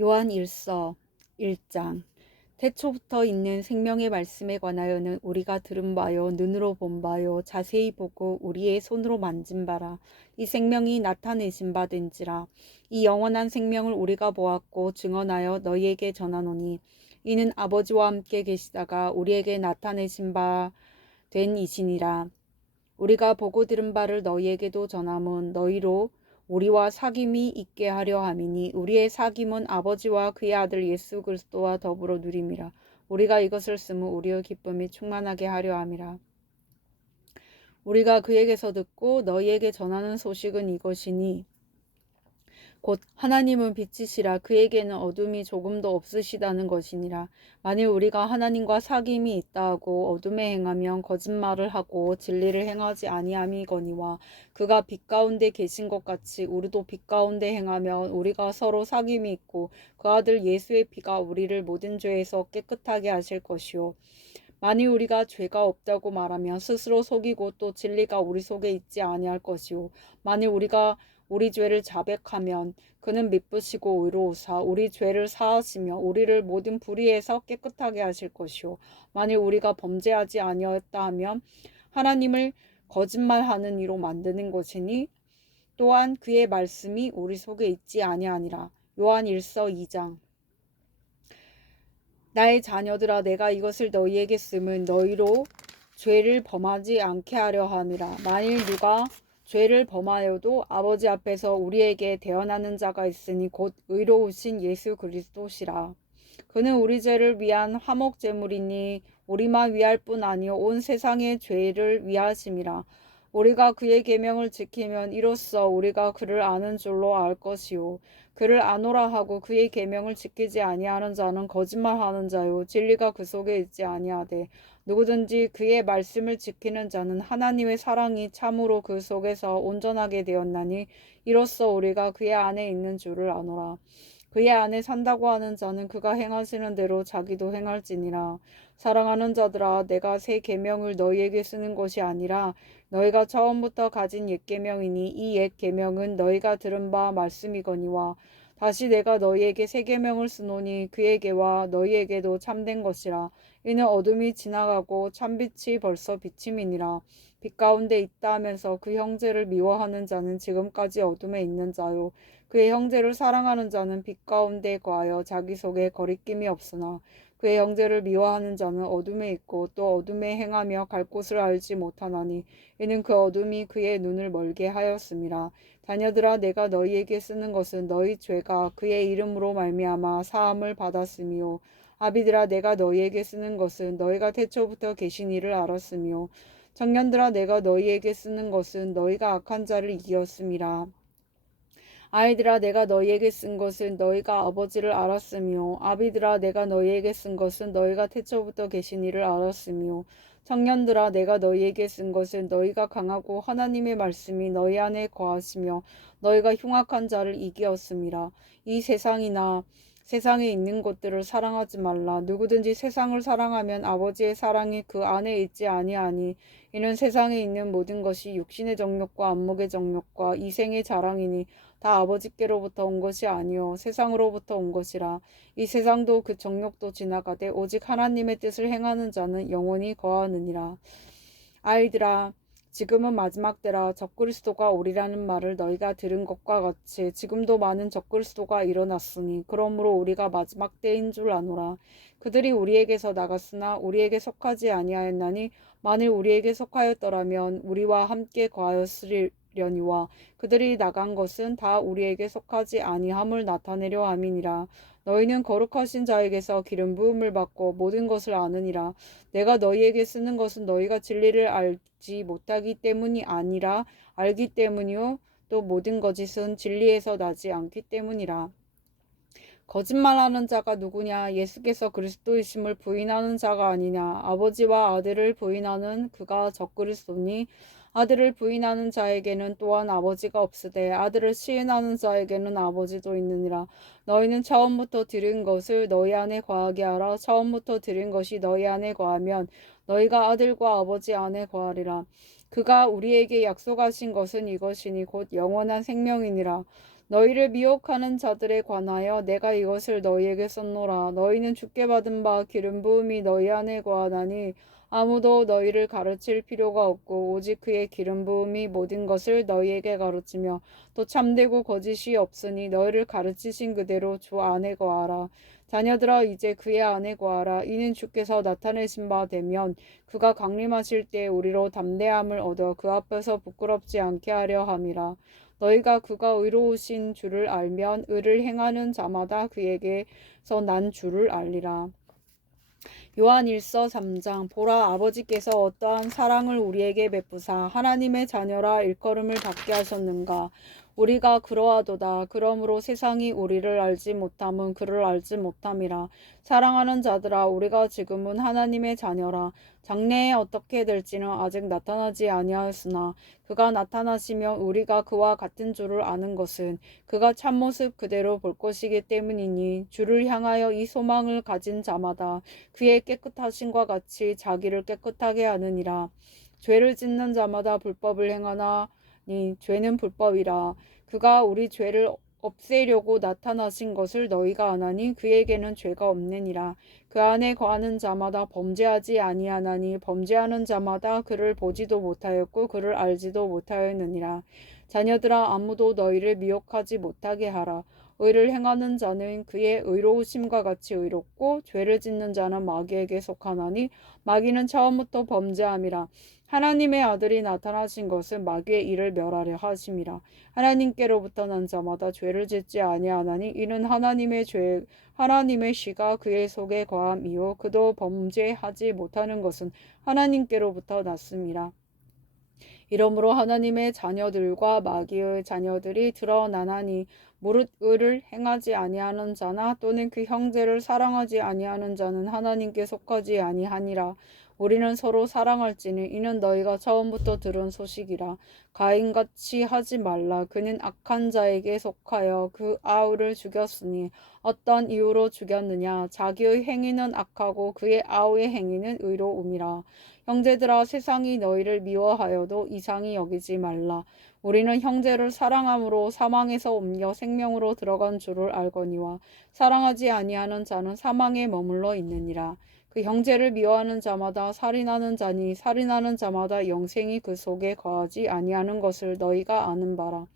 요한 1서 1장. 태초부터 있는 생명의 말씀에 관하여는 우리가 들은 바요 눈으로 본 바요 자세히 보고 우리의 손으로 만진 바라. 이 생명이 나타내신 바 된지라. 이 영원한 생명을 우리가 보았고 증언하여 너희에게 전하노니 이는 아버지와 함께 계시다가 우리에게 나타내신 바 된 이시니라. 우리가 보고 들은 바를 너희에게도 전함은 너희로 우리와 사귐이 있게 하려 함이니 우리의 사귐은 아버지와 그의 아들 예수 그리스도와 더불어 누림이라. 우리가 이것을 쓰면 우리의 기쁨이 충만하게 하려 함이라. 우리가 그에게서 듣고 너희에게 전하는 소식은 이것이니 곧 하나님은 빛이시라 그에게는 어둠이 조금도 없으시다는 것이니라. 만일 우리가 하나님과 사귐이 있다 하고 어둠에 행하면 거짓말을 하고 진리를 행하지 아니함이거니와 그가 빛 가운데 계신 것 같이 우리도 빛 가운데 행하면 우리가 서로 사귐이 있고 그 아들 예수의 피가 우리를 모든 죄에서 깨끗하게 하실 것이요. 만일 우리가 죄가 없다고 말하면 스스로 속이고 또 진리가 우리 속에 있지 아니할 것이요. 만일 우리가 우리 죄를 자백하면 그는 미쁘시고 의로우사 우리 죄를 사하시며 우리를 모든 불의에서 깨끗하게 하실 것이요. 만일 우리가 범죄하지 아니하였다 하면 하나님을 거짓말하는 이로 만드는 것이니 또한 그의 말씀이 우리 속에 있지 아니하니라. 요한 1서 2장. 나의 자녀들아 내가 이것을 너희에게 쓰면 너희로 죄를 범하지 않게 하려 함이라. 만일 누가 죄를 범하여도 아버지 앞에서 우리에게 대언하는 자가 있으니 곧 의로우신 예수 그리스도시라. 그는 우리 죄를 위한 화목 제물이니 우리만 위할 뿐 아니요 온 세상의 죄를 위하심이라. 우리가 그의 계명을 지키면 이로써 우리가 그를 아는 줄로 알 것이요. 그를 아노라 하고 그의 계명을 지키지 아니하는 자는 거짓말하는 자요 진리가 그 속에 있지 아니하되 누구든지 그의 말씀을 지키는 자는 하나님의 사랑이 참으로 그 속에서 온전하게 되었나니 이로써 우리가 그의 안에 있는 줄을 아노라. 그의 안에 산다고 하는 자는 그가 행하시는 대로 자기도 행할지니라. 사랑하는 자들아 내가 새 계명을 너희에게 쓰는 것이 아니라 너희가 처음부터 가진 옛 계명이니 이 옛 계명은 너희가 들은 바 말씀이거니와 다시 내가 너희에게 새 계명을 쓰노니 그에게와 너희에게도 참된 것이라. 이는 어둠이 지나가고 참빛이 벌써 비침이니라. 빛 가운데 있다 하면서 그 형제를 미워하는 자는 지금까지 어둠에 있는 자요 그의 형제를 사랑하는 자는 빛 가운데 거하여 자기 속에 거리낌이 없으나 그의 형제를 미워하는 자는 어둠에 있고 또 어둠에 행하며 갈 곳을 알지 못하나니 이는 그 어둠이 그의 눈을 멀게 하였음이라. 자녀들아 내가 너희에게 쓰는 것은 너희 죄가 그의 이름으로 말미암아 사함을 받았으며 아비들아 내가 너희에게 쓰는 것은 너희가 태초부터 계신 이를 알았으며 청년들아 내가 너희에게 쓰는 것은 너희가 악한 자를 이겼음이라. 아이들아 내가 너희에게 쓴 것은 너희가 아버지를 알았으며 아비들아 내가 너희에게 쓴 것은 너희가 태초부터 계신 이를 알았으며 청년들아 내가 너희에게 쓴 것은 너희가 강하고 하나님의 말씀이 너희 안에 거하시며 너희가 흉악한 자를 이기었음이라. 이 세상이나 세상에 있는 것들을 사랑하지 말라. 누구든지 세상을 사랑하면 아버지의 사랑이 그 안에 있지 아니하니 이는 세상에 있는 모든 것이 육신의 정욕과 안목의 정욕과 이생의 자랑이니 다 아버지께로부터 온 것이 아니요 세상으로부터 온 것이라. 이 세상도 그 정욕도 지나가되 오직 하나님의 뜻을 행하는 자는 영원히 거하느니라. 아이들아 지금은 마지막 때라. 적그리스도가 오리라는 말을 너희가 들은 것과 같이 지금도 많은 적그리스도가 일어났으니 그러므로 우리가 마지막 때인 줄 아노라. 그들이 우리에게서 나갔으나 우리에게 속하지 아니하였나니 만일 우리에게 속하였더라면 우리와 함께 거하였으려니와 그들이 나간 것은 다 우리에게 속하지 아니함을 나타내려 함이니라. 너희는 거룩하신 자에게서 기름 부음을 받고 모든 것을 아느니라. 내가 너희에게 쓰는 것은 너희가 진리를 알지 못하기 때문이 아니라 알기 때문이요 또 모든 거짓은 진리에서 나지 않기 때문이라. 거짓말하는 자가 누구냐? 예수께서 그리스도이심을 부인하는 자가 아니냐? 아버지와 아들을 부인하는 그가 적그리스도니 아들을 부인하는 자에게는 또한 아버지가 없으되 아들을 시인하는 자에게는 아버지도 있느니라. 너희는 처음부터 들은 것을 너희 안에 거하게 하라. 처음부터 들은 것이 너희 안에 거하면 너희가 아들과 아버지 안에 거하리라. 그가 우리에게 약속하신 것은 이것이니 곧 영원한 생명이니라. 너희를 미혹하는 자들에 관하여 내가 이것을 너희에게 썼노라. 너희는 주께 받은 바 기름 부음이 너희 안에 거하나니 아무도 너희를 가르칠 필요가 없고 오직 그의 기름 부음이 모든 것을 너희에게 가르치며 또 참되고 거짓이 없으니 너희를 가르치신 그대로 주 안에 거하라. 자녀들아 이제 그의 안에 거하라. 이는 주께서 나타내신 바 되면 그가 강림하실 때 우리로 담대함을 얻어 그 앞에서 부끄럽지 않게 하려 함이라. 너희가 그가 의로우신 줄을 알면 의를 행하는 자마다 그에게서 난 줄을 알리라. 요한일서 3장. 보라, 아버지께서 어떠한 사랑을 우리에게 베푸사 하나님의 자녀라 일컬음을 받게 하셨는가. 우리가 그러하도다. 그러므로 세상이 우리를 알지 못함은 그를 알지 못함이라. 사랑하는 자들아, 우리가 지금은 하나님의 자녀라. 장래에 어떻게 될지는 아직 나타나지 아니하였으나 그가 나타나시면 우리가 그와 같은 줄을 아는 것은 그가 참모습 그대로 볼 것이기 때문이니 주를 향하여 이 소망을 가진 자마다 그의 깨끗하심과 같이 자기를 깨끗하게 하느니라. 죄를 짓는 자마다 불법을 행하나니 죄는 불법이라. 그가 우리 죄를 없애려고 나타나신 것을 너희가 아나니 그에게는 죄가 없느니라. 그 안에 거하는 자마다 범죄하지 아니하나니 범죄하는 자마다 그를 보지도 못하였고 그를 알지도 못하였느니라. 자녀들아 아무도 너희를 미혹하지 못하게 하라. 의를 행하는 자는 그의 의로우심과 같이 의롭고 죄를 짓는 자는 마귀에게 속하나니 마귀는 처음부터 범죄함이라. 하나님의 아들이 나타나신 것은 마귀의 일을 멸하려 하심이라. 하나님께로부터 난 자마다 죄를 짓지 아니하나니 이는 하나님의 씨가 그의 속에 거함이요 그도 범죄하지 못하는 것은 하나님께로부터 났음이라. 이러므로 하나님의 자녀들과 마귀의 자녀들이 드러나나니 무릇 의를 행하지 아니하는 자나 또는 그 형제를 사랑하지 아니하는 자는 하나님께 속하지 아니하니라. 우리는 서로 사랑할지니 이는 너희가 처음부터 들은 소식이라. 가인같이 하지 말라. 그는 악한 자에게 속하여 그 아우를 죽였으니 어떤 이유로 죽였느냐. 자기의 행위는 악하고 그의 아우의 행위는 의로움이라. 형제들아 세상이 너희를 미워하여도 이상히 여기지 말라. 우리는 형제를 사랑함으로 사망에서 옮겨 생명으로 들어간 줄을 알거니와 사랑하지 아니하는 자는 사망에 머물러 있느니라. 그 형제를 미워하는 자마다 살인하는 자니 살인하는 자마다 영생이 그 속에 거하지 아니하는 것을 너희가 아는 바라.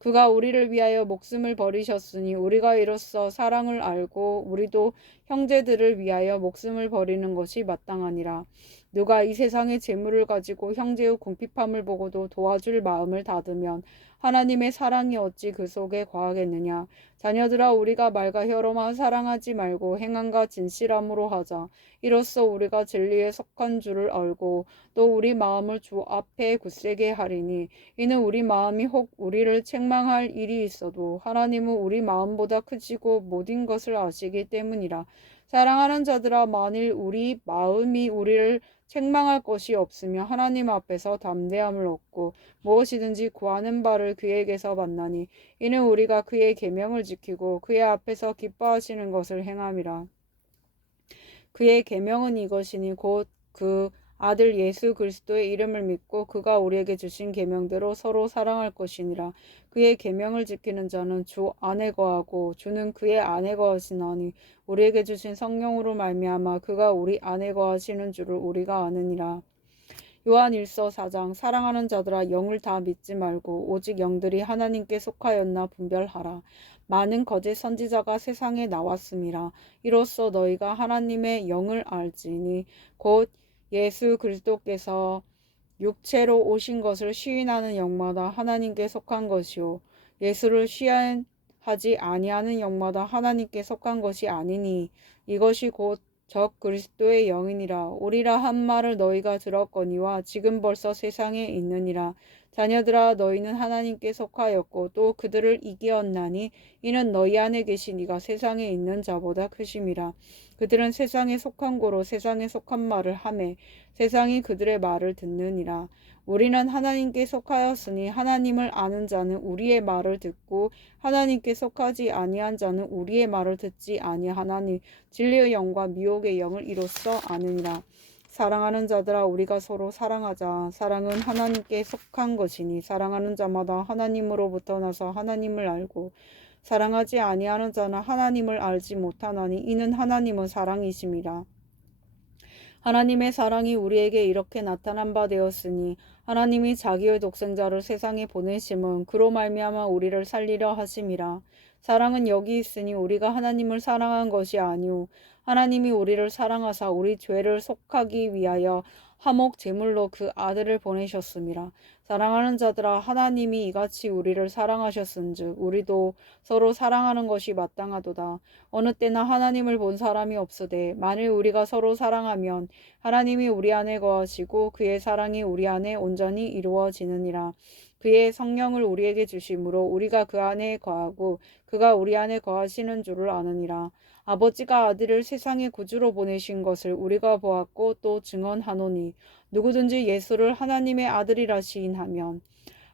그가 우리를 위하여 목숨을 버리셨으니 우리가 이로써 사랑을 알고 우리도 형제들을 위하여 목숨을 버리는 것이 마땅하니라. 누가 이 세상의 재물을 가지고 형제의 궁핍함을 보고도 도와줄 마음을 닫으면 하나님의 사랑이 어찌 그 속에 거하겠느냐. 자녀들아 우리가 말과 혀로만 사랑하지 말고 행함과 진실함으로 하자. 이로써 우리가 진리에 속한 줄을 알고 또 우리 마음을 주 앞에 굳세게 하리니 이는 우리 마음이 혹 우리를 책망할 일이 있어도 하나님은 우리 마음보다 크시고 모든 것을 아시기 때문이라. 사랑하는 자들아 만일 우리 마음이 우리를 책망할 것이 없으며 하나님 앞에서 담대함을 얻고 무엇이든지 구하는 바를 그에게서 만나니 이는 우리가 그의 계명을 지키고 그의 앞에서 기뻐하시는 것을 행함이라. 그의 계명은 이것이니 곧 그 아들 예수 그리스도의 이름을 믿고 그가 우리에게 주신 계명대로 서로 사랑할 것이니라. 그의 계명을 지키는 자는 주 안에 거하고 주는 그의 안에 거하시나니 우리에게 주신 성령으로 말미암아 그가 우리 안에 거하시는 줄을 우리가 아느니라. 요한일서 4장. 사랑하는 자들아 영을 다 믿지 말고 오직 영들이 하나님께 속하였나 분별하라. 많은 거짓 선지자가 세상에 나왔음이라. 이로써 너희가 하나님의 영을 알지니 곧 예수 그리스도께서 육체로 오신 것을 시인하는 영마다 하나님께 속한 것이요 예수를 시인하지 아니하는 영마다 하나님께 속한 것이 아니니 이것이 곧 적 그리스도의 영이니라. 오리라 한 말을 너희가 들었거니와 지금 벌써 세상에 있느니라. 자녀들아 너희는 하나님께 속하였고 또 그들을 이기었나니 이는 너희 안에 계신 이가 세상에 있는 자보다 크심이라. 그들은 세상에 속한 고로 세상에 속한 말을 하매 세상이 그들의 말을 듣느니라. 우리는 하나님께 속하였으니 하나님을 아는 자는 우리의 말을 듣고 하나님께 속하지 아니한 자는 우리의 말을 듣지 아니하나니 진리의 영과 미혹의 영을 이로써 아느니라. 사랑하는 자들아 우리가 서로 사랑하자. 사랑은 하나님께 속한 것이니 사랑하는 자마다 하나님으로부터 나서 하나님을 알고 사랑하지 아니하는 자는 하나님을 알지 못하나니 이는 하나님은 사랑이심이라. 하나님의 사랑이 우리에게 이렇게 나타난 바 되었으니 하나님이 자기의 독생자를 세상에 보내심은 그로 말미암아 우리를 살리려 하심이라. 사랑은 여기 있으니 우리가 하나님을 사랑한 것이 아니오 하나님이 우리를 사랑하사 우리 죄를 속하기 위하여 화목 제물로 그 아들을 보내셨음이라. 사랑하는 자들아 하나님이 이같이 우리를 사랑하셨은즉 우리도 서로 사랑하는 것이 마땅하도다. 어느 때나 하나님을 본 사람이 없으되 만일 우리가 서로 사랑하면 하나님이 우리 안에 거하시고 그의 사랑이 우리 안에 온전히 이루어지느니라. 그의 성령을 우리에게 주심으로 우리가 그 안에 거하고 그가 우리 안에 거하시는 줄을 아느니라. 아버지가 아들을 세상의 구주로 보내신 것을 우리가 보았고 또 증언하노니 누구든지 예수를 하나님의 아들이라 시인하면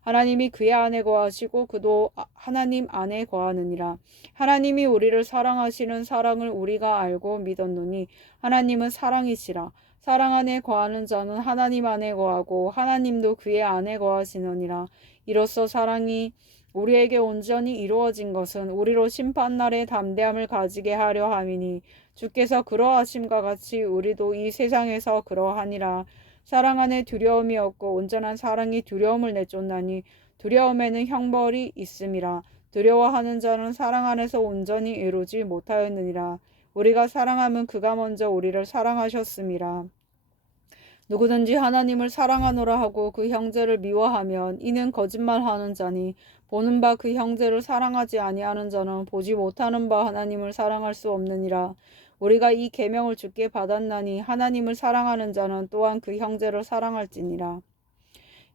하나님이 그의 안에 거하시고 그도 하나님 안에 거하느니라. 하나님이 우리를 사랑하시는 사랑을 우리가 알고 믿었노니 하나님은 사랑이시라. 사랑 안에 거하는 자는 하나님 안에 거하고 하나님도 그의 안에 거하시느니라. 이로써 사랑이 우리에게 온전히 이루어진 것은 우리로 심판날에 담대함을 가지게 하려 함이니 주께서 그러하심과 같이 우리도 이 세상에서 그러하니라. 사랑 안에 두려움이 없고 온전한 사랑이 두려움을 내쫓나니 두려움에는 형벌이 있음이라. 두려워하는 자는 사랑 안에서 온전히 이루지 못하였느니라. 우리가 사랑하면 그가 먼저 우리를 사랑하셨음이라. 누구든지 하나님을 사랑하노라 하고 그 형제를 미워하면 이는 거짓말하는 자니 보는 바 그 형제를 사랑하지 아니하는 자는 보지 못하는 바 하나님을 사랑할 수 없느니라. 우리가 이 계명을 주께 받았나니 하나님을 사랑하는 자는 또한 그 형제를 사랑할지니라.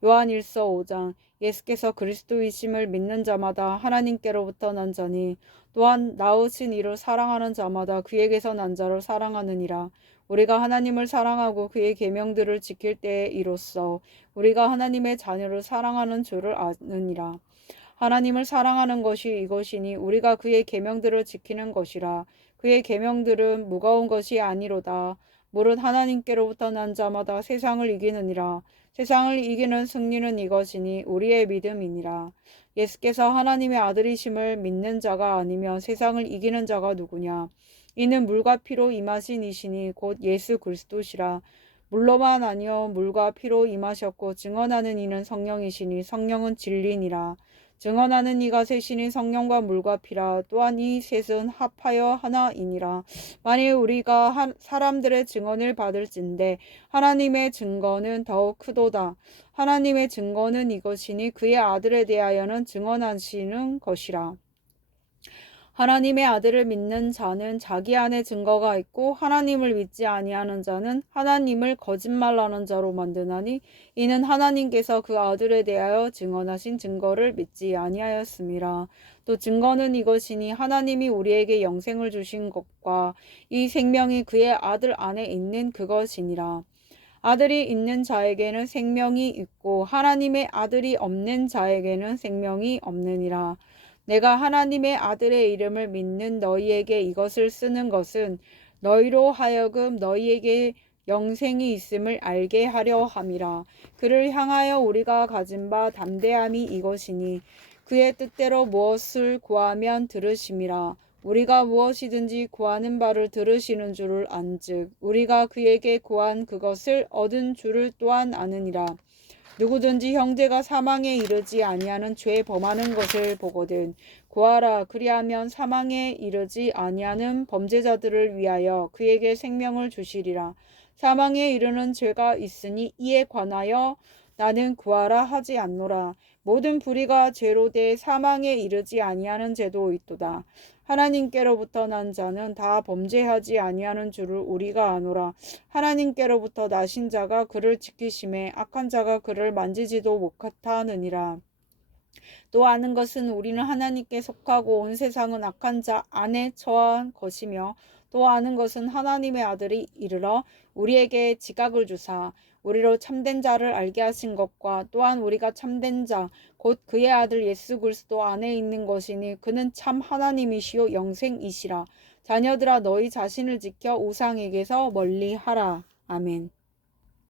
요한 1서 5장 예수께서 그리스도이심을 믿는 자마다 하나님께로부터 난 자니 또한 낳으신 이를 사랑하는 자마다 그에게서 난 자를 사랑하느니라. 우리가 하나님을 사랑하고 그의 계명들을 지킬 때에 이로써 우리가 하나님의 자녀를 사랑하는 줄을 아느니라. 하나님을 사랑하는 것이 이것이니 우리가 그의 계명들을 지키는 것이라. 그의 계명들은 무거운 것이 아니로다. 무릇 하나님께로부터 난 자마다 세상을 이기느니라. 세상을 이기는 승리는 이것이니 우리의 믿음이니라. 예수께서 하나님의 아들이심을 믿는 자가 아니면 세상을 이기는 자가 누구냐? 이는 물과 피로 임하신 이시니 곧 예수 그리스도시라. 물로만 아니요 물과 피로 임하셨고 증언하는 이는 성령이시니 성령은 진리니라. 증언하는 이가 셋이니 성령과 물과 피라. 또한 이 셋은 합하여 하나이니라. 만일 우리가 사람들의 증언을 받을진대 하나님의 증거는 더욱 크도다. 하나님의 증거는 이것이니 그의 아들에 대하여는 증언하시는 것이라. 하나님의 아들을 믿는 자는 자기 안에 증거가 있고 하나님을 믿지 아니하는 자는 하나님을 거짓말하는 자로 만드나니 이는 하나님께서 그 아들에 대하여 증언하신 증거를 믿지 아니하였음이라. 또 증거는 이것이니 하나님이 우리에게 영생을 주신 것과 이 생명이 그의 아들 안에 있는 그것이니라. 아들이 있는 자에게는 생명이 있고 하나님의 아들이 없는 자에게는 생명이 없느니라. 내가 하나님의 아들의 이름을 믿는 너희에게 이것을 쓰는 것은 너희로 하여금 너희에게 영생이 있음을 알게 하려 함이라. 그를 향하여 우리가 가진 바 담대함이 이것이니 그의 뜻대로 무엇을 구하면 들으심이라. 우리가 무엇이든지 구하는 바를 들으시는 줄을 안즉 우리가 그에게 구한 그것을 얻은 줄을 또한 아느니라. 누구든지 형제가 사망에 이르지 아니하는 죄 범하는 것을 보거든 구하라. 그리하면 사망에 이르지 아니하는 범죄자들을 위하여 그에게 생명을 주시리라. 사망에 이르는 죄가 있으니 이에 관하여 나는 구하라 하지 않노라. 모든 불의가 죄로 돼 사망에 이르지 아니하는 죄도 있도다. 하나님께로부터 난 자는 다 범죄하지 아니하는 줄을 우리가 아노라. 하나님께로부터 나신 자가 그를 지키심에 악한 자가 그를 만지지도 못하느니라. 또 아는 것은 우리는 하나님께 속하고 온 세상은 악한 자 안에 처한 것이며 또 아는 것은 하나님의 아들이 이르러 우리에게 지각을 주사 우리로 참된 자를 알게 하신 것과 또한 우리가 참된 자 곧 그의 아들 예수 그리스도 안에 있는 것이니 그는 참 하나님이시요 영생이시라. 자녀들아 너희 자신을 지켜 우상에게서 멀리하라. 아멘.